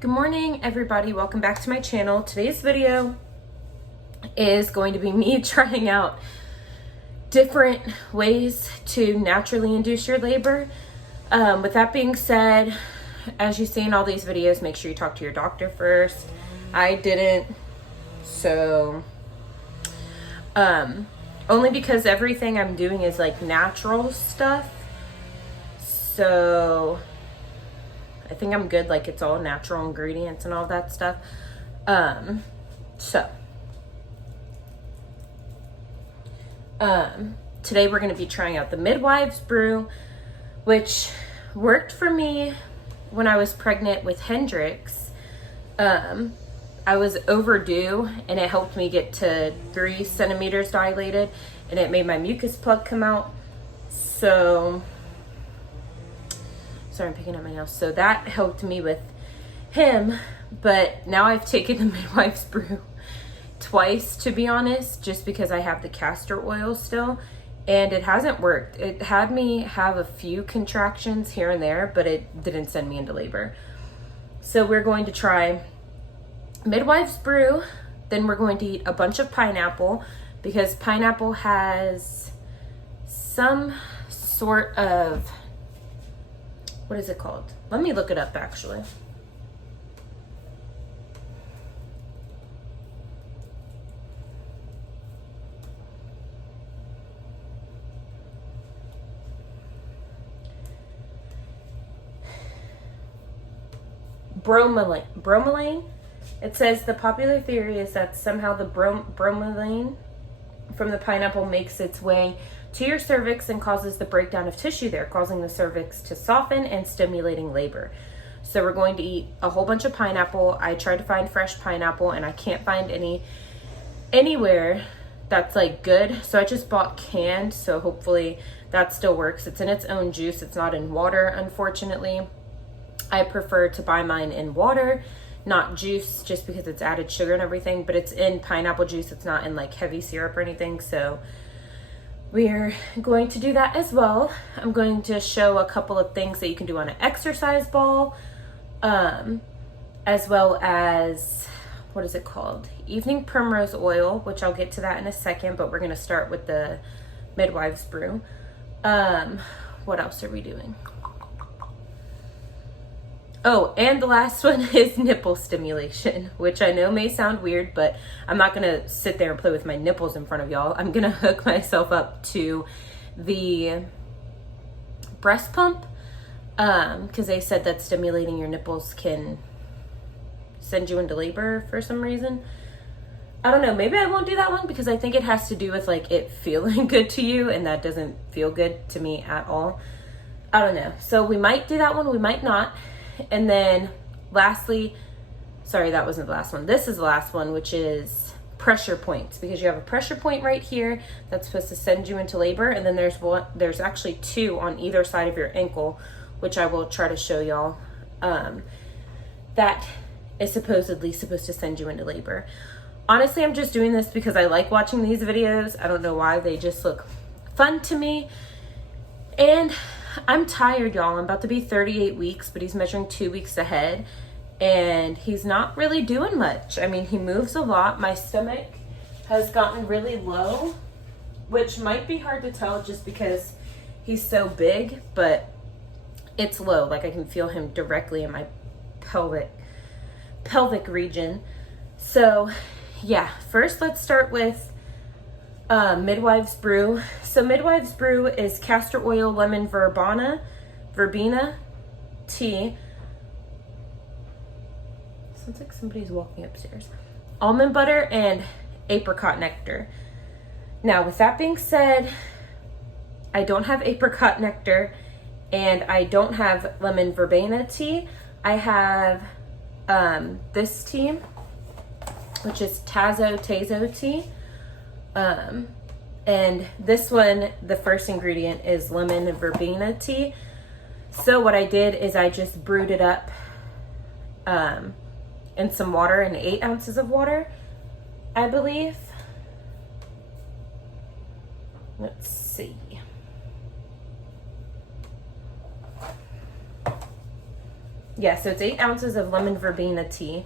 Good morning, everybody. Welcome back to my channel. Today's video is going to be me trying out different ways to naturally induce your labor. With that being said, as you see in all these videos, make sure you talk to your doctor first. I didn't, so only because everything I'm doing is like natural stuff. So I think I'm good, like it's all natural ingredients and all that stuff. Today we're going to be trying out the midwives brew, which worked for me when I was pregnant with Hendrix. I was overdue and it helped me get to 3 centimeters dilated and it made my mucus plug come out. So sorry, I'm picking up my nails. So that helped me with him, but now I've taken the midwife's brew twice, to be honest, just because I have the castor oil still, and it hasn't worked. It had me have a few contractions here and there, but it didn't send me into labor. So we're going to try midwife's brew, then we're going to eat a bunch of pineapple, because pineapple has some sort of, what is it called? Let me look it up actually. Bromelain. It says the popular theory is that somehow the bromelain from the pineapple makes its way to your cervix and causes the breakdown of tissue there, causing the cervix to soften and stimulating labor. So we're going to eat a whole bunch of pineapple. I tried to find fresh pineapple and I can't find any anywhere that's like good. So I just bought canned. So hopefully that still works. It's in its own juice. It's not in water, unfortunately. I prefer to buy mine in water, not juice, just because it's added sugar and everything, but it's in pineapple juice. It's not in like heavy syrup or anything. So we're going to do that as well. I'm going to show a couple of things that you can do on an exercise ball, as well as, what is it called? Evening primrose oil, which I'll get to that in a second, but we're going to start with the midwives brew. What else are we doing? Oh, and the last one is nipple stimulation, which I know may sound weird, but I'm not going to sit there and play with my nipples in front of y'all. I'm going to hook myself up to the breast pump, because they said that stimulating your nipples can send you into labor for some reason. I don't know. Maybe I won't do that one because I think it has to do with like it feeling good to you, and that doesn't feel good to me at all. I don't know. So we might do that one. We might not. And then lastly, sorry, that wasn't the last one. This is the last one, which is pressure points, because you have a pressure point right here that's supposed to send you into labor. And then there's actually 2 on either side of your ankle, which I will try to show y'all. That is supposedly supposed to send you into labor. Honestly, I'm just doing this because I like watching these videos. I don't know why, they just look fun to me. And I'm tired, y'all. I'm about to be 38 weeks, but he's measuring 2 weeks ahead and he's not really doing much. I mean, he moves a lot. My stomach has gotten really low, which might be hard to tell just because he's so big, but it's low. Like I can feel him directly in my pelvic region. So yeah, first let's start with midwives brew. So midwives brew is castor oil, lemon verbena tea. Sounds like somebody's walking upstairs. Almond butter and apricot nectar. Now, with that being said, I don't have apricot nectar and I don't have lemon verbena tea. I have this tea, which is Tazo tea. And this one, the first ingredient is lemon verbena tea. So what I did is I just brewed it up in some water, in 8 ounces of water, I believe. Let's see. Yeah, so it's 8 ounces of lemon verbena tea.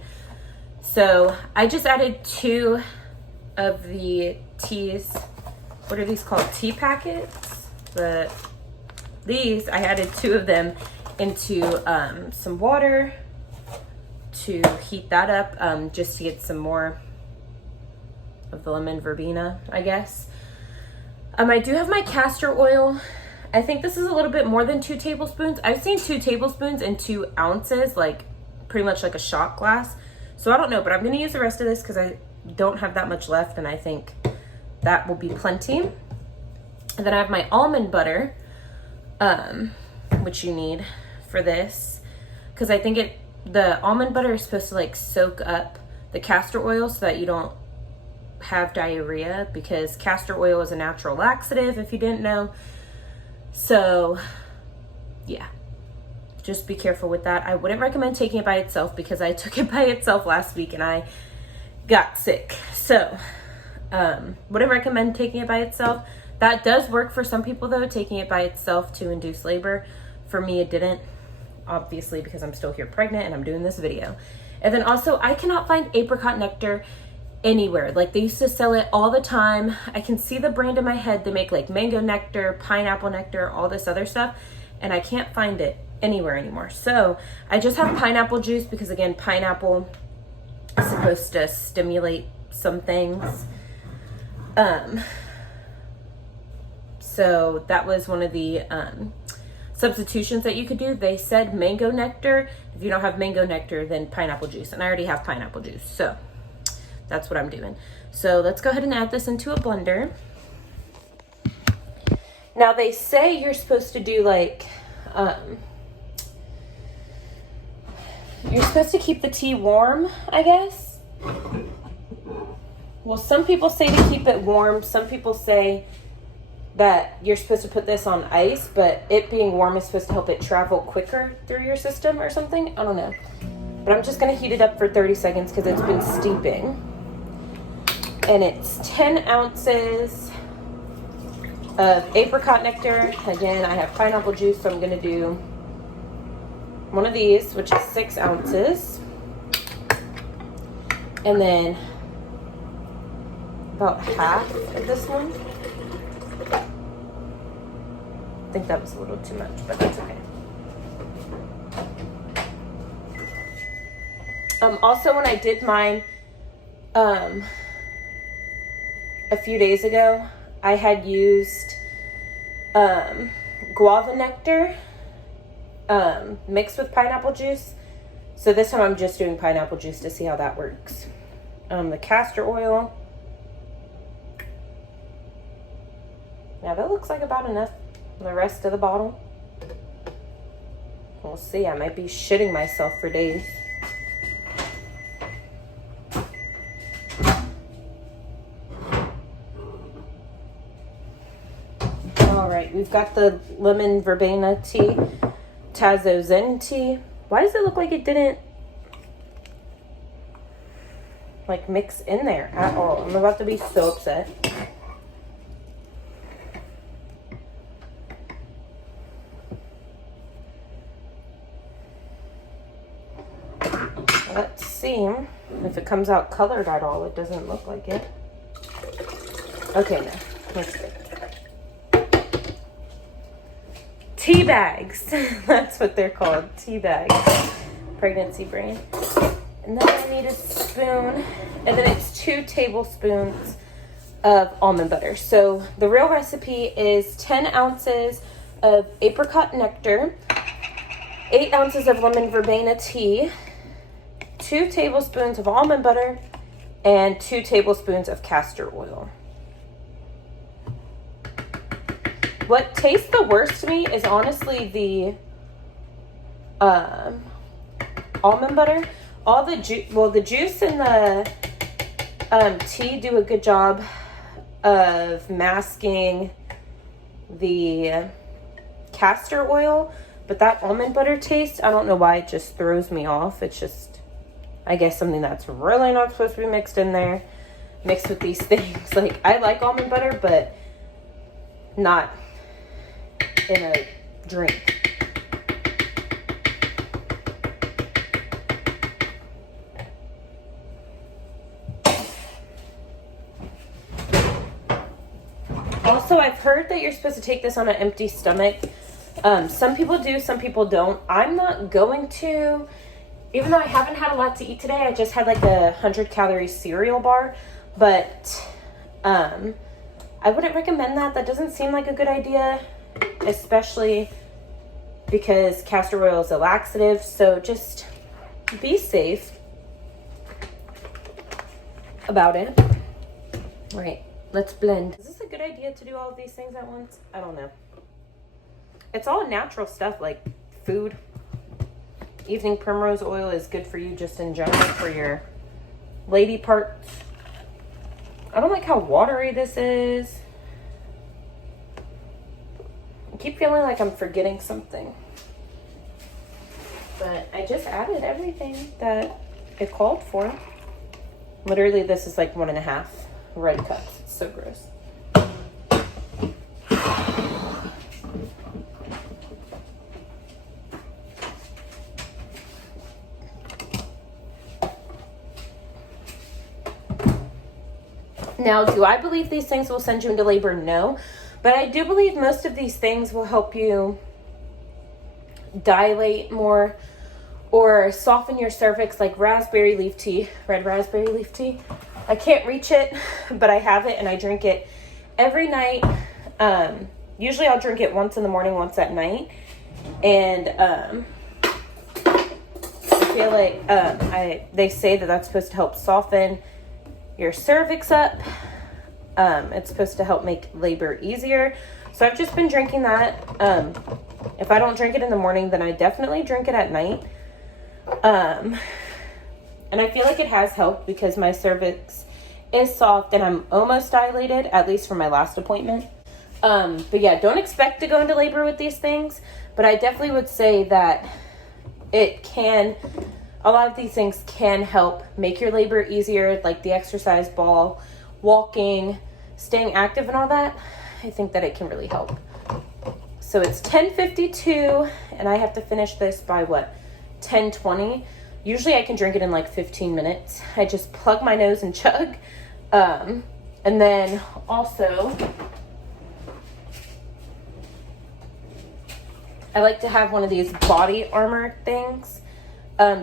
So I just added 2 of the teas. What are these called? Tea packets? These, I added 2 of them into some water to heat that up, just to get some more of the lemon verbena, I guess. I do have my castor oil. I think this is a little bit more than 2 tablespoons. I've seen 2 tablespoons and 2 ounces, like pretty much like a shot glass. So I don't know, but I'm gonna use the rest of this because I don't have that much left, and I think that will be plenty. And then I have my almond butter, which you need for this, because I think the almond butter is supposed to like soak up the castor oil so that you don't have diarrhea, because castor oil is a natural laxative, if you didn't know. So yeah, just be careful with that. I wouldn't recommend taking it by itself because I took it by itself last week and I got sick. So wouldn't recommend taking it by itself. That does work for some people though, taking it by itself to induce labor. For me, it didn't, obviously, because I'm still here pregnant and I'm doing this video. And then also, I cannot find apricot nectar anywhere. Like, they used to sell it all the time. I can see the brand in my head. They make like mango nectar, pineapple nectar, all this other stuff, and I can't find it anywhere anymore. So I just have pineapple juice because, again, pineapple is supposed to stimulate some things. So that was one of the substitutions that you could do. They said mango nectar. If you don't have mango nectar, then pineapple juice, and I already have pineapple juice, so that's what I'm doing. So let's go ahead and add this into a blender. Now they say you're supposed to do like, you're supposed to keep the tea warm, I guess. Well, some people say to keep it warm. Some people say that you're supposed to put this on ice, but it being warm is supposed to help it travel quicker through your system or something. I don't know. But I'm just gonna heat it up for 30 seconds because it's been steeping. And it's 10 ounces of apricot nectar. Again, I have pineapple juice, so I'm gonna do one of these, which is 6 ounces. And then about half of this one. I think that was a little too much, but that's okay. Also, when I did mine a few days ago, I had used guava nectar mixed with pineapple juice. So this time I'm just doing pineapple juice to see how that works. The castor oil. Now that looks like about enough for the rest of the bottle. We'll see. I might be shitting myself for days. All right, we've got the lemon verbena tea, Tazo Zen tea. Why does it look like it didn't like mix in there at all? I'm about to be so upset. Let's see if it comes out colored at all. It doesn't look like it. Okay, now let's see. Tea bags. That's what they're called. Tea bags. Pregnancy brain. And then I need a spoon. And then it's 2 tablespoons of almond butter. So the real recipe is 10 ounces of apricot nectar, 8 ounces of lemon verbena tea, 2 tablespoons of almond butter, and 2 tablespoons of castor oil. What tastes the worst to me is honestly the almond butter. All the the juice and the tea do a good job of masking the castor oil, but that almond butter taste, I don't know why, it just throws me off. It's just, I guess, something that's really not supposed to be mixed in there, mixed with these things. Like, I like almond butter, but not in a drink. Also, I've heard that you're supposed to take this on an empty stomach. Some people do, some people don't. I'm not going to, even though I haven't had a lot to eat today. I just had like a 100-calorie cereal bar, but I wouldn't recommend that. That doesn't seem like a good idea, especially because castor oil is a laxative. So just be safe about it. All right, let's blend. Is this a good idea to do all of these things at once? I don't know. It's all natural stuff like food. Evening primrose oil is good for you just in general for your lady parts. I don't like how watery this is. I keep feeling like I'm forgetting something. But I just added everything that it called for. Literally, this is like 1.5 red cups. It's so gross. Now, do I believe these things will send you into labor? No. But I do believe most of these things will help you dilate more or soften your cervix, like raspberry leaf tea, red raspberry leaf tea. I can't reach it, but I have it and I drink it every night. Usually I'll drink it once in the morning, once at night. And I feel like they say that that's supposed to help soften your cervix up. It's supposed to help make labor easier. So I've just been drinking that. If I don't drink it in the morning, then I definitely drink it at night. And I feel like it has helped because my cervix is soft and I'm almost dilated, at least for my last appointment. But yeah, don't expect to go into labor with these things, but I definitely would say that a lot of these things can help make your labor easier, like the exercise ball, walking, staying active and all that. I think that it can really help. So it's 10:52 and I have to finish this by 10:20. Usually I can drink it in like 15 minutes. I just plug my nose and chug. And then also, I like to have one of these body armor things,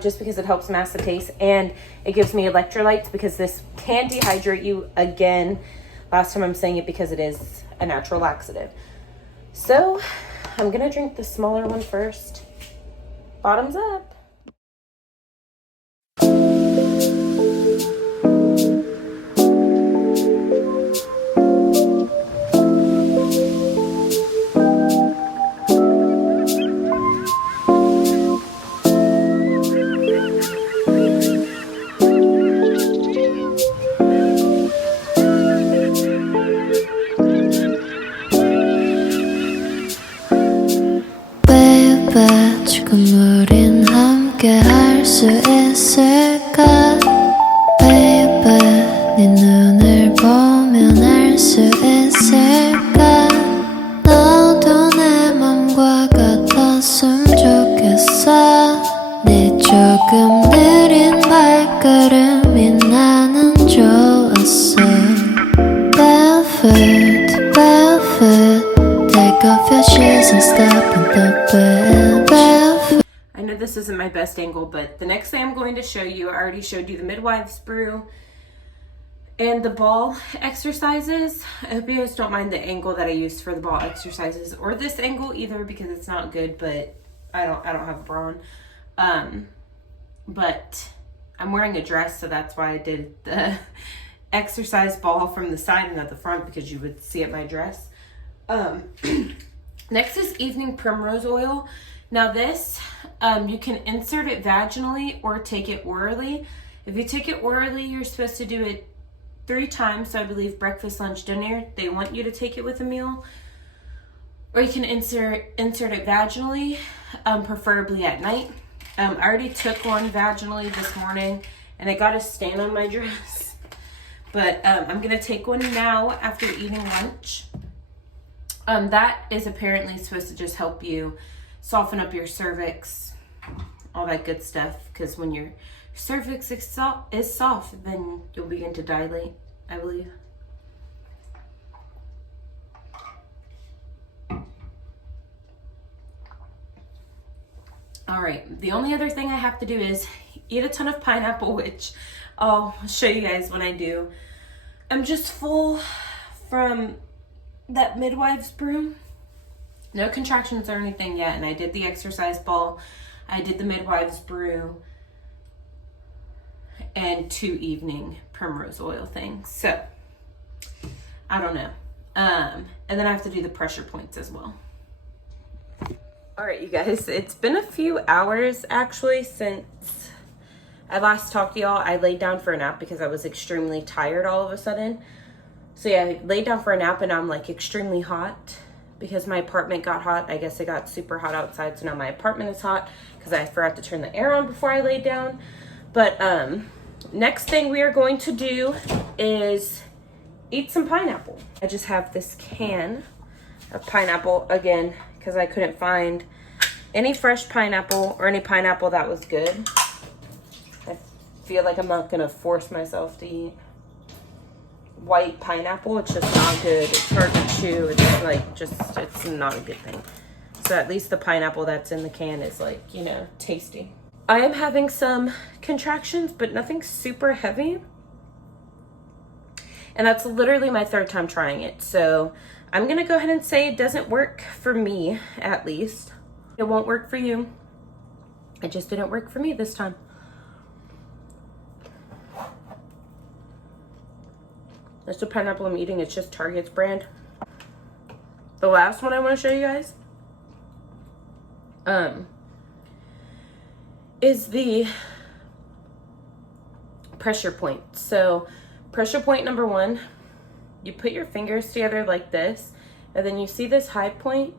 just because it helps mask the taste and it gives me electrolytes because this can dehydrate you again. Last time I'm saying it because it is a natural laxative. So I'm gonna drink the smaller one first. Bottoms up. 지금 우린 함께 할 수 있을까 Baby 네 눈을 보면 알 수 있을까 너도 내 맘과 같았으면 좋겠어 네 조금 느린 발걸음이 나는 좋았어 Barefoot, barefoot Take off your shoes and step in the bed Barefoot. I know this isn't my best angle, but the next thing I'm going to show you, I already showed you the midwives brew and the ball exercises. I hope you guys don't mind the angle that I used for the ball exercises or this angle either because it's not good, but I don't have a bra on. But I'm wearing a dress, so that's why I did the exercise ball from the side and at the front because you would see it my dress. Next is evening primrose oil. Now this, you can insert it vaginally or take it orally. If you take it orally, you're supposed to do it 3 times. So I believe breakfast, lunch, dinner. They want you to take it with a meal. Or you can insert it vaginally, preferably at night. I already took one vaginally this morning and it got a stain on my dress. But I'm gonna take one now after eating lunch. That is apparently supposed to just help you soften up your cervix, all that good stuff. Because when your cervix is soft, then you'll begin to dilate, I believe. All right, the only other thing I have to do is eat a ton of pineapple, which I'll show you guys when I do. I'm just full from that midwives brew. No contractions or anything yet, and I did the exercise ball. I did the midwives brew and 2 evening primrose oil things. So I don't know. And then I have to do the pressure points as well. All right, you guys, it's been a few hours actually since I last talked to y'all. I laid down for a nap because I was extremely tired all of a sudden. So yeah, I laid down for a nap and I'm like extremely hot because my apartment got hot. I guess it got super hot outside, so now my apartment is hot because I forgot to turn the air on before I laid down. But next thing we are going to do is eat some pineapple. I just have this can of pineapple again because I couldn't find any fresh pineapple or any pineapple that was good. I feel like I'm not gonna force myself to eat white pineapple. It's just not good. It's hard to chew. It's like it's not a good thing. So at least the pineapple that's in the can is like, you know, tasty. I am having some contractions, but nothing super heavy. And that's literally my 3rd time trying it. So I'm gonna go ahead and say it doesn't work for me, at least. It won't work for you. It just didn't work for me this time. That's the pineapple I'm eating. It's just Target's brand. The last one I want to show you guys is the pressure point. So pressure point number 1, you put your fingers together like this, and then you see this high point,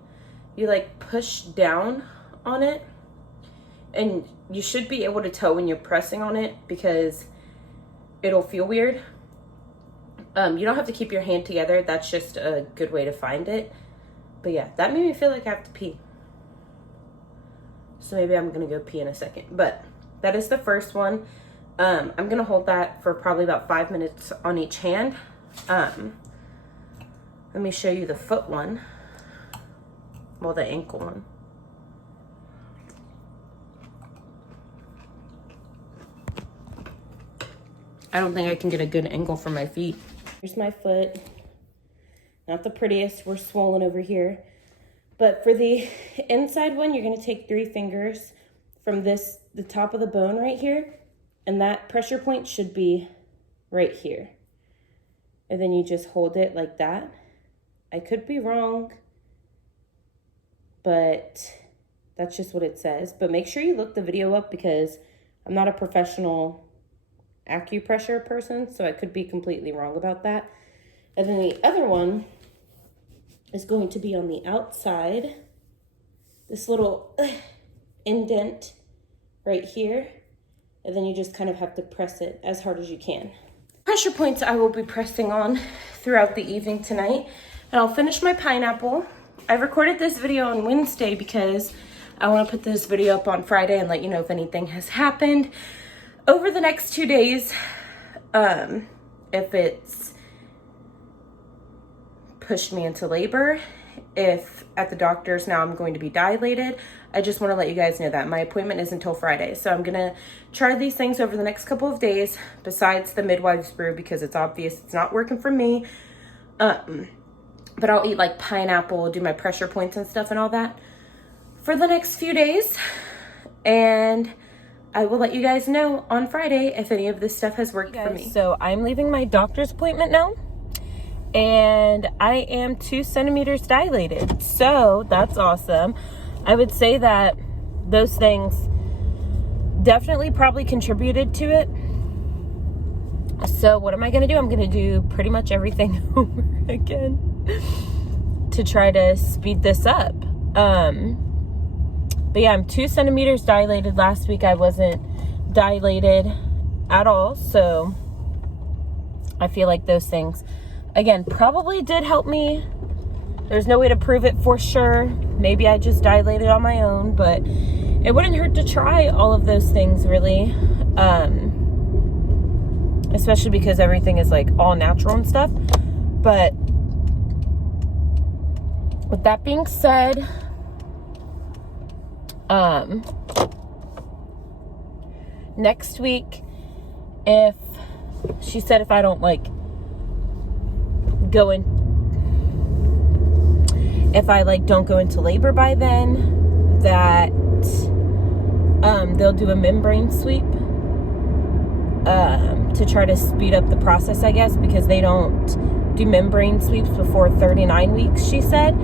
you like push down on it, and you should be able to tell when you're pressing on it because it'll feel weird. You don't have to keep your hand together. That's just a good way to find it. But yeah, that made me feel like I have to pee. So maybe I'm gonna go pee in a second. But that is the first one. I'm gonna hold that for probably about 5 minutes on each hand. Let me show you the foot one. Well, the ankle one. I don't think I can get a good angle for my feet. Here's my foot. Not the prettiest. We're swollen over here. But for the inside one, you're going to take 3 fingers from the top of the bone right here. And that pressure point should be right here. And then you just hold it like that. I could be wrong, but that's just what it says. But make sure you look the video up because I'm not a professional acupressure person, so I could be completely wrong about that. And then the other one is going to be on the outside, this little indent right here, and then you just kind of have to press it as hard as you can. Pressure points I will be pressing on throughout the evening tonight, and I'll finish my pineapple. I recorded this video on Wednesday because I want to put this video up on Friday and let you know if anything has happened over the next 2 days. If it's pushed me into labor, if at the doctor's now I'm going to be dilated. I just want to let you guys know that my appointment is until Friday. So I'm going to try these things over the next couple of days besides the midwives brew because it's obvious it's not working for me. But I'll eat like pineapple, do my pressure points and stuff and all that for the next few days. And I will let you guys know on Friday if any of this stuff has worked for me. So I'm leaving my doctor's appointment now, and I am 2 centimeters dilated. So that's awesome. I would say that those things definitely probably contributed to it. So what am I going to do? I'm going to do pretty much everything over again to try to speed this up. But yeah, I'm 2 centimeters dilated. Last week I wasn't dilated at all. So I feel like those things, again, probably did help me. There's no way to prove it for sure. Maybe I just dilated on my own, but it wouldn't hurt to try all of those things really. Especially because everything is like all natural and stuff. But with that being said, next week, if she said if I don't like go in, if I like don't go into labor by then, that they'll do a membrane sweep to try to speed up the process, I guess, because they don't do membrane sweeps before 39 weeks, she said.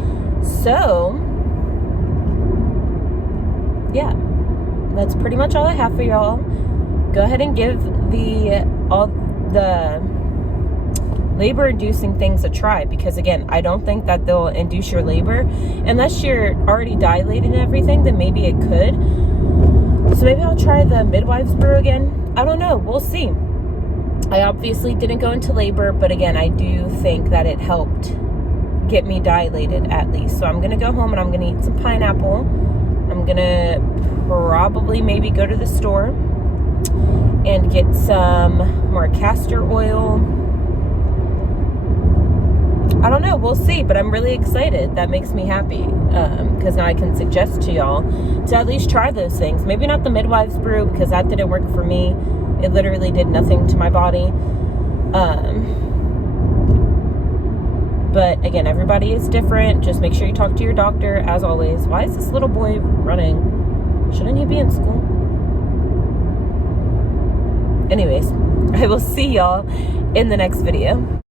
So yeah, that's pretty much all I have for y'all. Go ahead and give all the labor inducing things a try, because again, I don't think that they'll induce your labor unless you're already dilated and everything. Then maybe it could. So maybe I'll try the midwives brew again. I don't know, we'll see. I obviously didn't go into labor, but again, I do think that it helped get me dilated at least. So I'm gonna go home and I'm gonna eat some pineapple. I'm gonna probably maybe go to the store and get some more castor oil. I don't know, we'll see, but I'm really excited. That makes me happy, because now I can suggest to y'all to at least try those things. Maybe not the midwives brew, because that didn't work for me. It literally did nothing to my body. But again, everybody is different. Just make sure you talk to your doctor, as always. Why is this little boy running? Shouldn't he be in school? Anyways, I will see y'all in the next video.